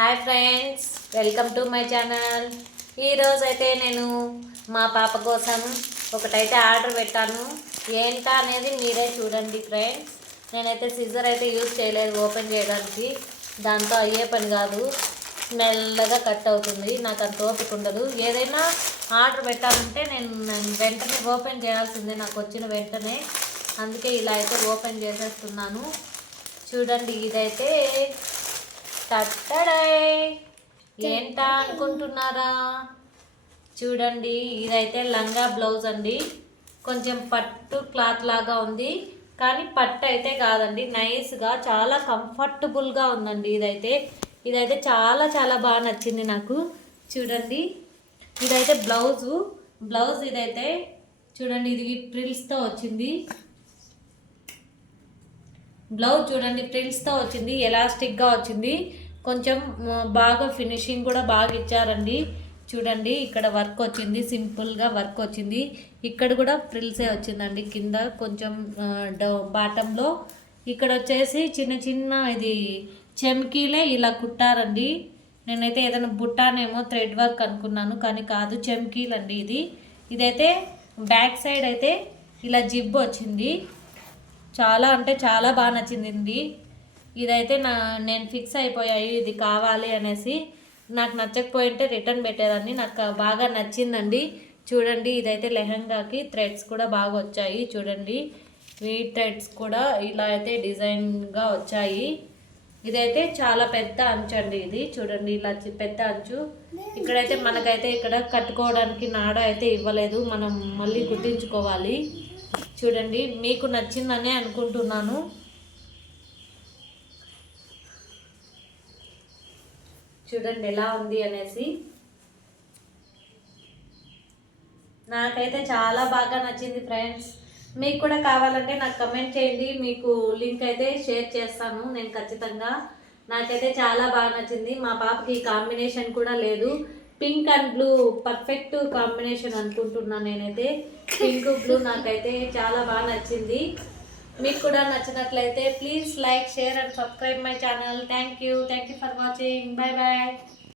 Hi friends welcome to my channel. ఈరోజైతే అయితే నేను మా పాప కోసం ఒకటైతే ఆర్డర్ పెట్టాను. ఏంటా అనేది మీరే చూడండి ఫ్రెండ్స్. నేనైతే సిజర్ అయితే యూజ్ చేయలేదు ఓపెన్ చేయడానికి. దాంతో అయ్యే పని కాదు. మెల్లగా కట్ అవుతుంది. నాకు అంత ఓపిక ఉండదు. ఏదైనా ఆర్డర్ పెట్టాలంటే నేను వెంటనే ఓపెన్ చేయాల్సిందే. నాకు వచ్చిన వెంటనే. అందుకే ఇలా అయితే ఓపెన్ చేసేస్తున్నాను. చూడండి ఇదైతే తట్టడై ఏంటా అనుకుంటున్నారా? చూడండి ఇదైతే లంగా బ్లౌజ్ అండి. కొంచెం పట్టు క్లాత్ లాగా ఉంది. కానీ పట్టు అయితే కాదండి. నైస్గా చాలా కంఫర్టబుల్గా ఉందండి ఇదైతే. ఇదైతే చాలా చాలా బాగా నచ్చింది నాకు. చూడండి ఇదైతే బ్లౌజు. బ్లౌజ్ ఇదైతే చూడండి ఇది ప్రిల్స్తో వచ్చింది. బ్లౌజ్ చూడండి ప్రిల్స్తో వచ్చింది ఎలాస్టిక్గా వచ్చింది. కొంచెం బాగా ఫినిషింగ్ కూడా బాగా ఇచ్చారండి. చూడండి ఇక్కడ వర్క్ వచ్చింది సింపుల్గా వర్క్ వచ్చింది. ఇక్కడ కూడా ఫ్రిల్సే వచ్చిందండి కింద కొంచెం డౌ- బాటంలో ఇక్కడ వచ్చేసి చిన్న చిన్న ఇది చెమ్కీలే ఇలా కుట్టారండి. నేనైతే ఏదైనా బుట్టానేమో థ్రెడ్ వర్క్ అనుకున్నాను కానీ కాదు చెమ్కీలండి ఇది. ఇదైతే బ్యాక్ సైడ్ అయితే ఇలా జిబ్ వచ్చింది. చాలా అంటే చాలా బాగా నచ్చింది ఇదైతే నా నేను ఫిక్స్ అయిపోయాయి ఇది కావాలి అనేసి. నాకు నచ్చకపోయింటే రిటర్న్ పెట్టేదాన్ని. నాకు బాగా నచ్చిందండి. చూడండి ఇదైతే లెహంగాకి థ్రెడ్స్ కూడా బాగా వచ్చాయి. చూడండి ఈ థ్రెడ్స్ కూడా ఇలా అయితే డిజైన్గా వచ్చాయి. ఇదైతే చాలా పెద్ద అంచు అండి ఇది. చూడండి ఇలా పెద్ద అంచు. ఇక్కడైతే మనకైతే ఇక్కడ కట్టుకోవడానికి నాడ అయితే ఇవ్వలేదు. మనం మళ్ళీ గుర్తించుకోవాలి చూడండి మీకు నచ్చిందనే అనుకుంటున్నాను. చూడండి ఎలా ఉంది అనేసి. నాకైతే చాలా బాగా నచ్చింది ఫ్రెండ్స్. మీకు కూడా కావాలంటే నాకు కమెంట్ చేయండి. మీకు లింక్ అయితే షేర్ చేస్తాను నేను ఖచ్చితంగా. నాకైతే చాలా బాగా నచ్చింది. మా పాపకి కాంబినేషన్ కూడా లేదు. Pink and blue perfect combination అనుకుంటున్నాను నేనైతే. పింక్ బ్లూ నాకైతే చాలా బాగా నచ్చింది. మీకు కూడా నచ్చినట్లయితే please like share and subscribe my channel. Thank you thank you for watching bye bye